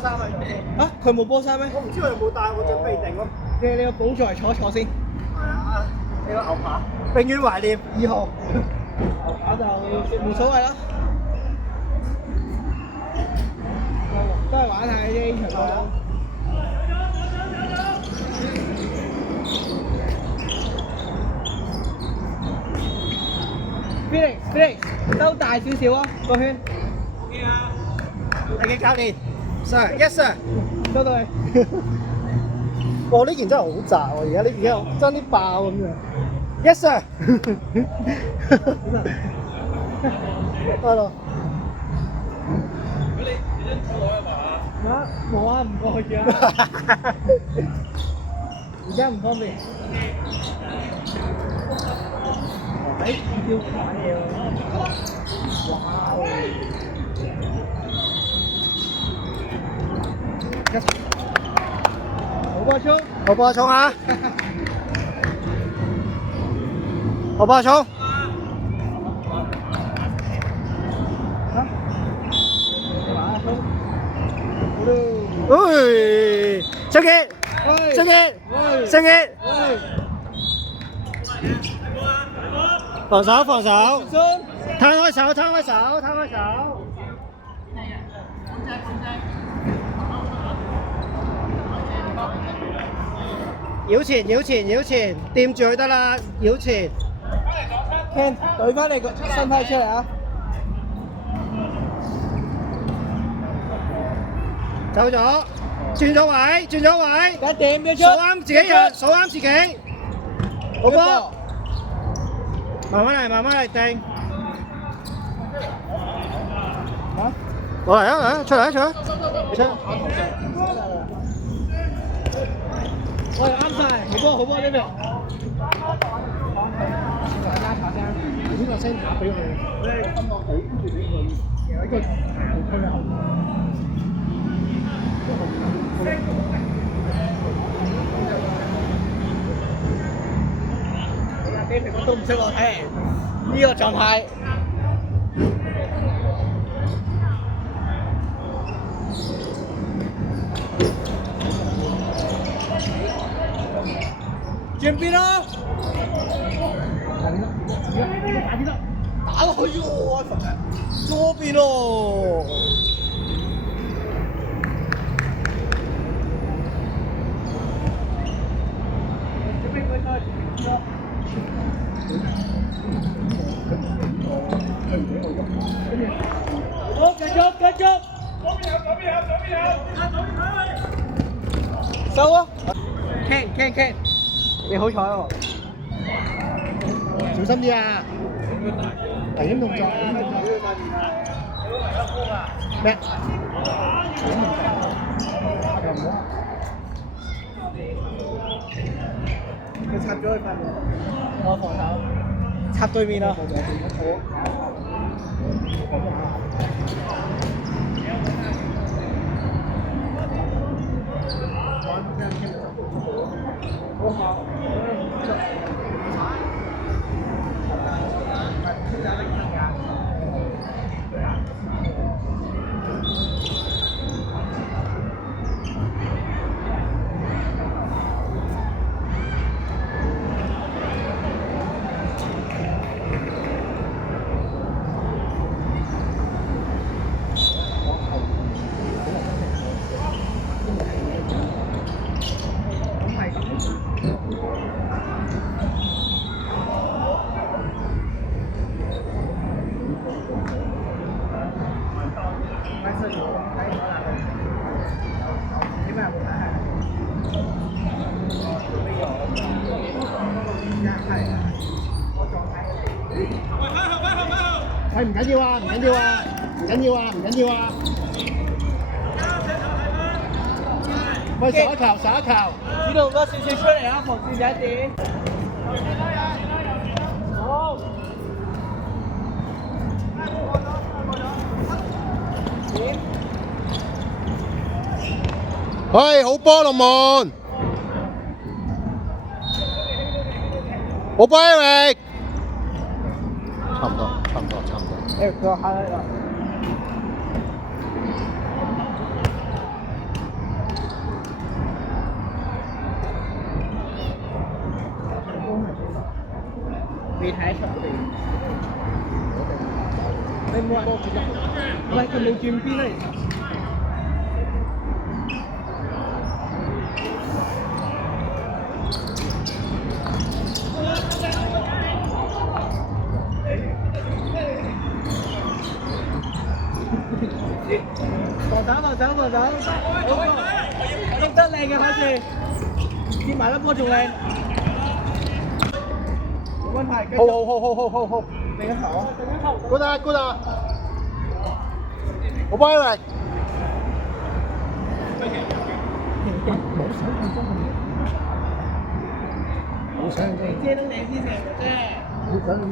衫喺度先。啊，佢冇波衫咩？我唔知佢有冇帶，我準備定咯。你個寶座嚟坐一坐先。係啊，你個牛扒，永遠懷念2號。牛扒就冇所謂啦。都係玩下啫，呢場波。Felix，兜大少少啊，個圈。係嘅，教練。Sir，yes sir。收到你。哇！呢件真係好窄喎，而家爭啲爆咁樣。Yes sir。Hello。啊，冇啊，唔過去啊。而家唔方便。誒，要玩嘢喎！哇！好波衝！好波衝啊！好波衝！喂，出擊！出擊！出擊！防守，防守！攤開手，攤開手，攤開手！繞前，繞前，繞前，掂住佢得啦，繞前。Ken，對翻你個身體出嚟啊！走咗，轉咗位，轉咗位。一點嘅出。數啱自己腳，數啱自己。好波。慢慢嚟，慢慢嚟定。嚇？我嚟啊！嚟出嚟，出嚟。出。喂，啱晒，好波呢邊。呢個聲打俾佢。你心落地，跟住俾佢。其實呢個後推後。幾條都唔識我睇，呢個狀態。轉邊啦！打落去喎，左邊咯。好，繼續，繼續。左邊有。收啊 ！Ken，你好彩喎。小心啲啊！危險動作。咩？佢插咗佢塊面，我防守，插對面啦。喂，唔緊要啊，唔緊要啊，唔緊要啊，唔緊要啊。喂，手一球，手一球。主動多少少出嚟啊，防線就一點。好。喂，好波龍門。好波 Eric。差唔多。佢話下嚟啦。未睇場地。你冇人多轉得，唔係佢冇轉邊咧。防守，碌得靚嘅好似，接埋粒波仲靚。温排繼續。好，你個頭。good 啊！我幫你。冇想你遮到你先成嘅啫。冇想咁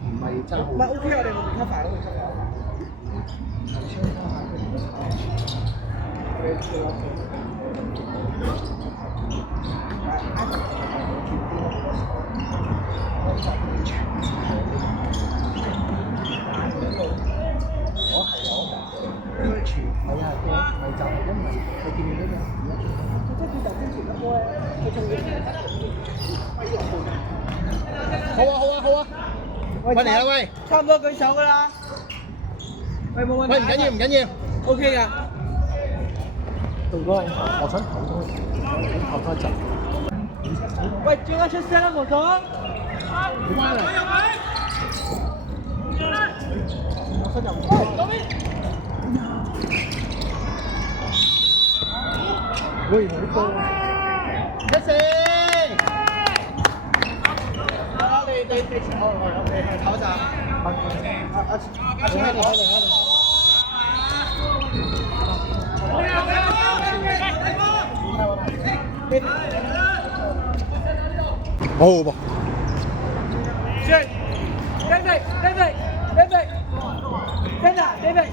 唔係真好。唔係 OK， 我哋會 cover 咯，會 cover。應該傳係啊，唔係就係因為佢見到呢樣即係佢頭先傳得波咧，佢仲要好啊！喂嚟啊喂！差唔多舉手㗎啦。喂，冇問題。喂，唔緊要。 OK 㗎。杜哥，我想投多一陣。喂，專家出聲啦，黃總。好翻嚟。我身入唔到。喂，好多。1-4。你係頭站。阿昌喺度。好噃。David，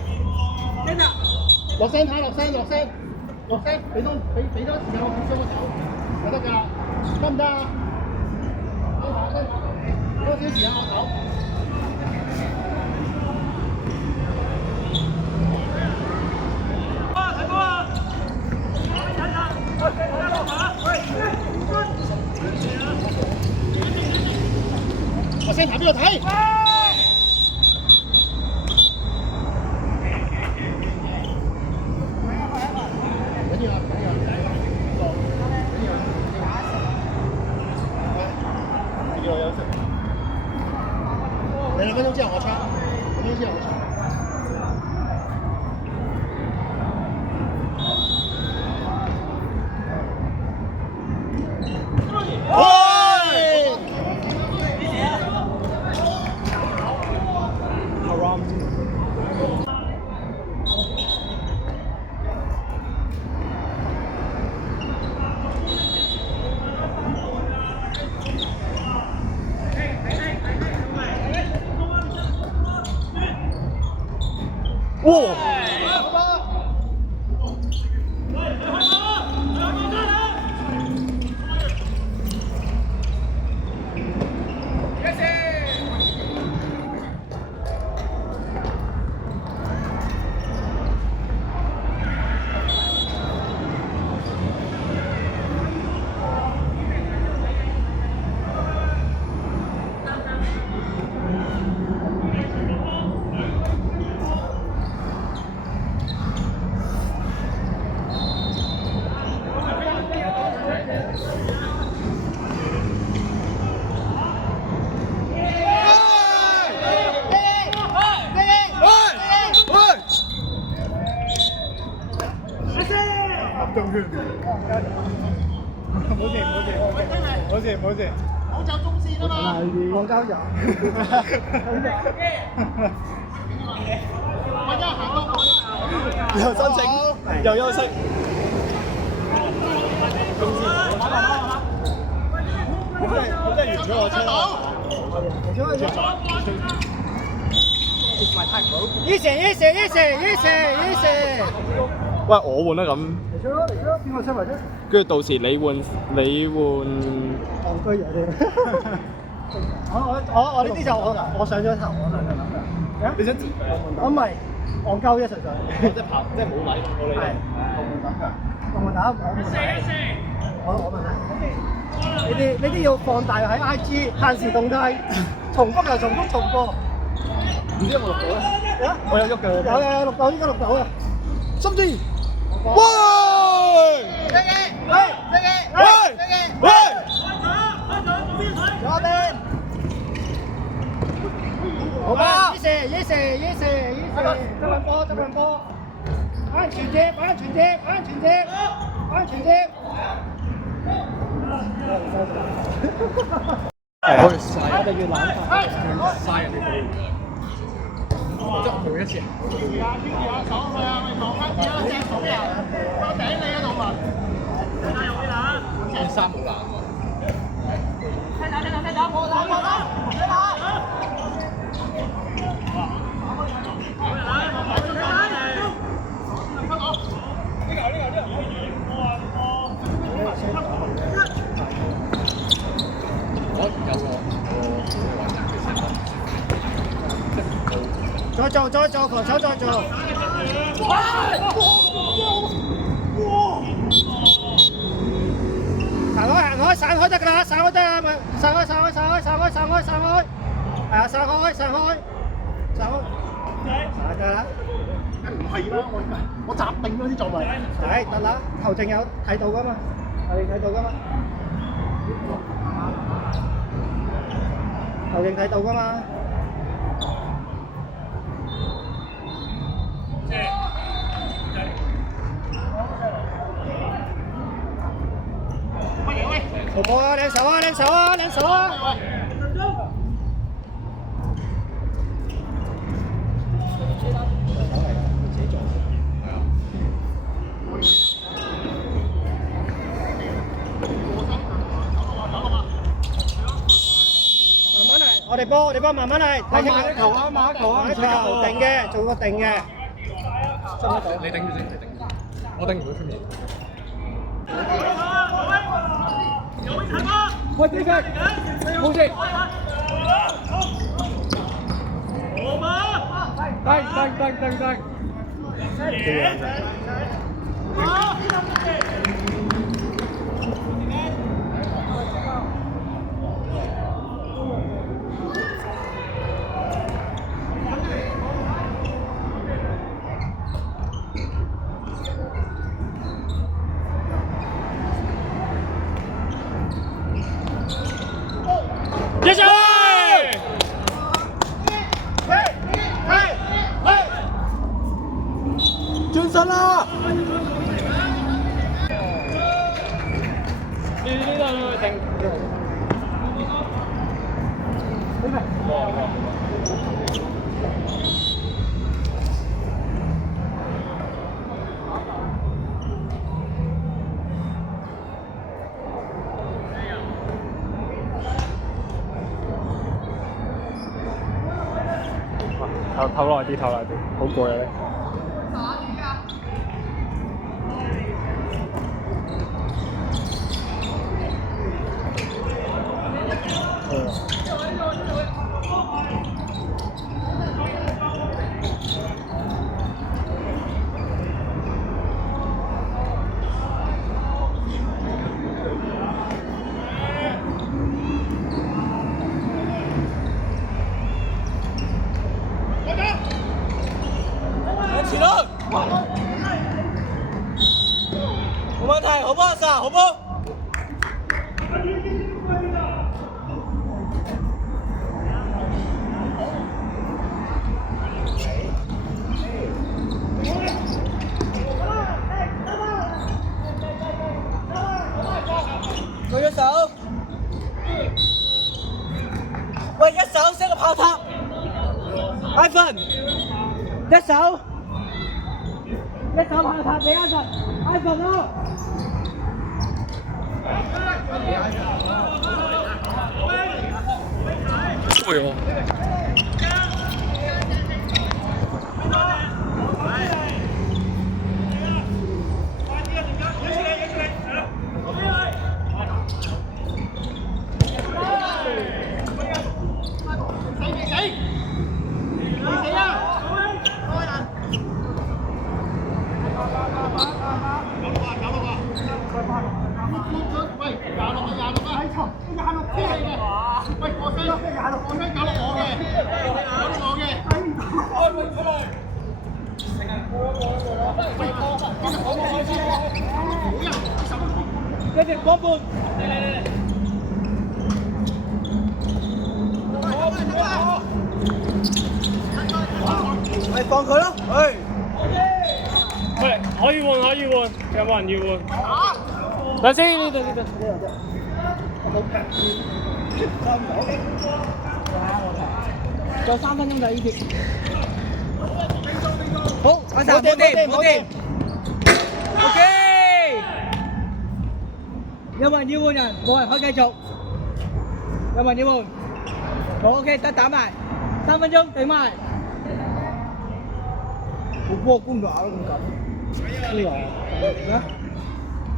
落聲，俾多時間我接雙手就得㗎啦，得唔得啊？多少時間我走？我先行邊度睇？2分鐘之後我槍，2分鐘之後我槍。哇！冇事，好走中線啊嘛！廣州人，我而家行多步，又申請，又休息。我真係完咗我車啦！喂，我換啦咁。嚟咗啦，邊個出嚟啫？跟住到時你換。戇居嘢啲。我呢啲就我上咗頭，我上咗頭。你想我唔係，戇鳩啫，實在。即係跑，即係冇禮冇理。係同我打我問題，呢啲要放大喺 IG 限時動態，重複又重複重播。唔知有冇錄到咧？啊？我有喐㗎。有錄到，應該錄到啊！心知，喂！喂！左邊。好吧，一射，執兩波，安全接，我哋要攬法，嘥人哋機會。即係我做一次。件衫冇爛喎。再做，防守再做。行開，散開得㗎啦，散開得啦，咪散開。係啊，散開。得啦。唔係啦，我閘定嗰啲作為。係得啦，球證有睇到㗎嘛，球證睇到㗎嘛。好波啊！兩手啊！慢慢嚟，我哋波慢慢嚟，睇清楚。馬球啊！定嘅，做個定嘅。你頂住先，我頂唔到出面。喂，對佢，冇事。得。一上！轉身啦！呢度定。唞耐啲，好攰啊！前路，冇問題，好波殺，好波。舉咗手，喂，一手識個炮塔 ，Ivan， 一手炮塔俾Ivan咯。會喎。繼續講半。咪放佢咯，唉。喂，可以換，有冇人要換？等先，呢度。仲有3分鐘就呢條。好，阿神冇掂。OK。有冇人要換人？冇人可以繼續。有冇人要換？好 OK，得打埋3分鐘，頂埋。我估唔到咬得咁緊。呢個咩？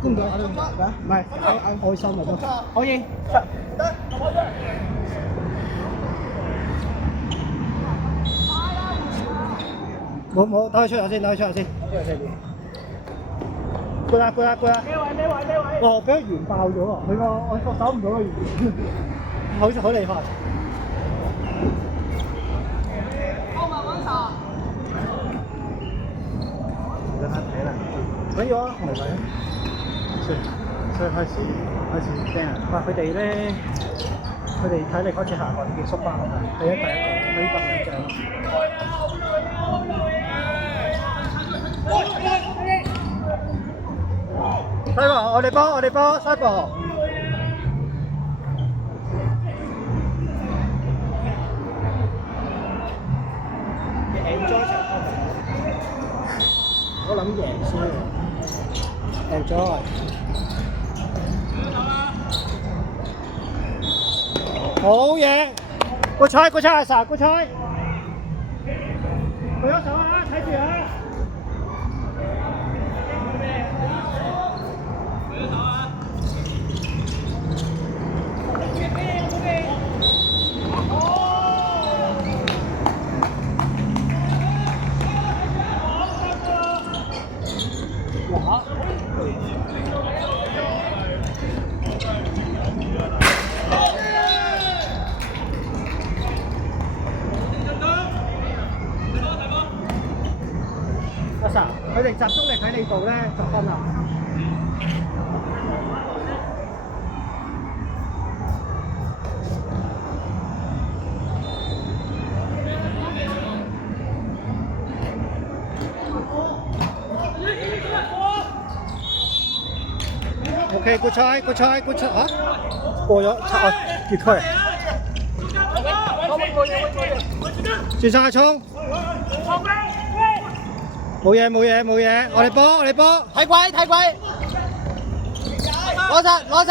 估唔到咬得咁緊咩？唔係咬開心咪得。可以。冇，等佢出嚟先。攰啦！咩位？哦，俾佢圓爆咗啊！我守唔到個圓，好厲害。跟他抬了，可以啊，冇問題。所以開始驚啊！佢哋咧，佢哋睇嚟開始下個結束翻啦。第一個，呢個係正。西博，我哋波，西博。我諗贏先 ，enjoy。好嘢，個菜阿 Sa， 個菜。舉咗手啊，睇住啊！阿 Sa， 佢哋集中力喺你度咧，就分啦。OK，good try 啊！過咗結區。轉晒衝！冇嘢，我哋波！睇鬼！攞實！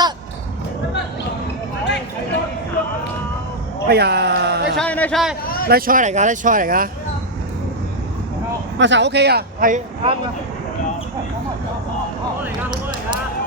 哎呀！拉賽嚟㗎！阿 Sa OK 啊，係啱啊！好嚟㗎！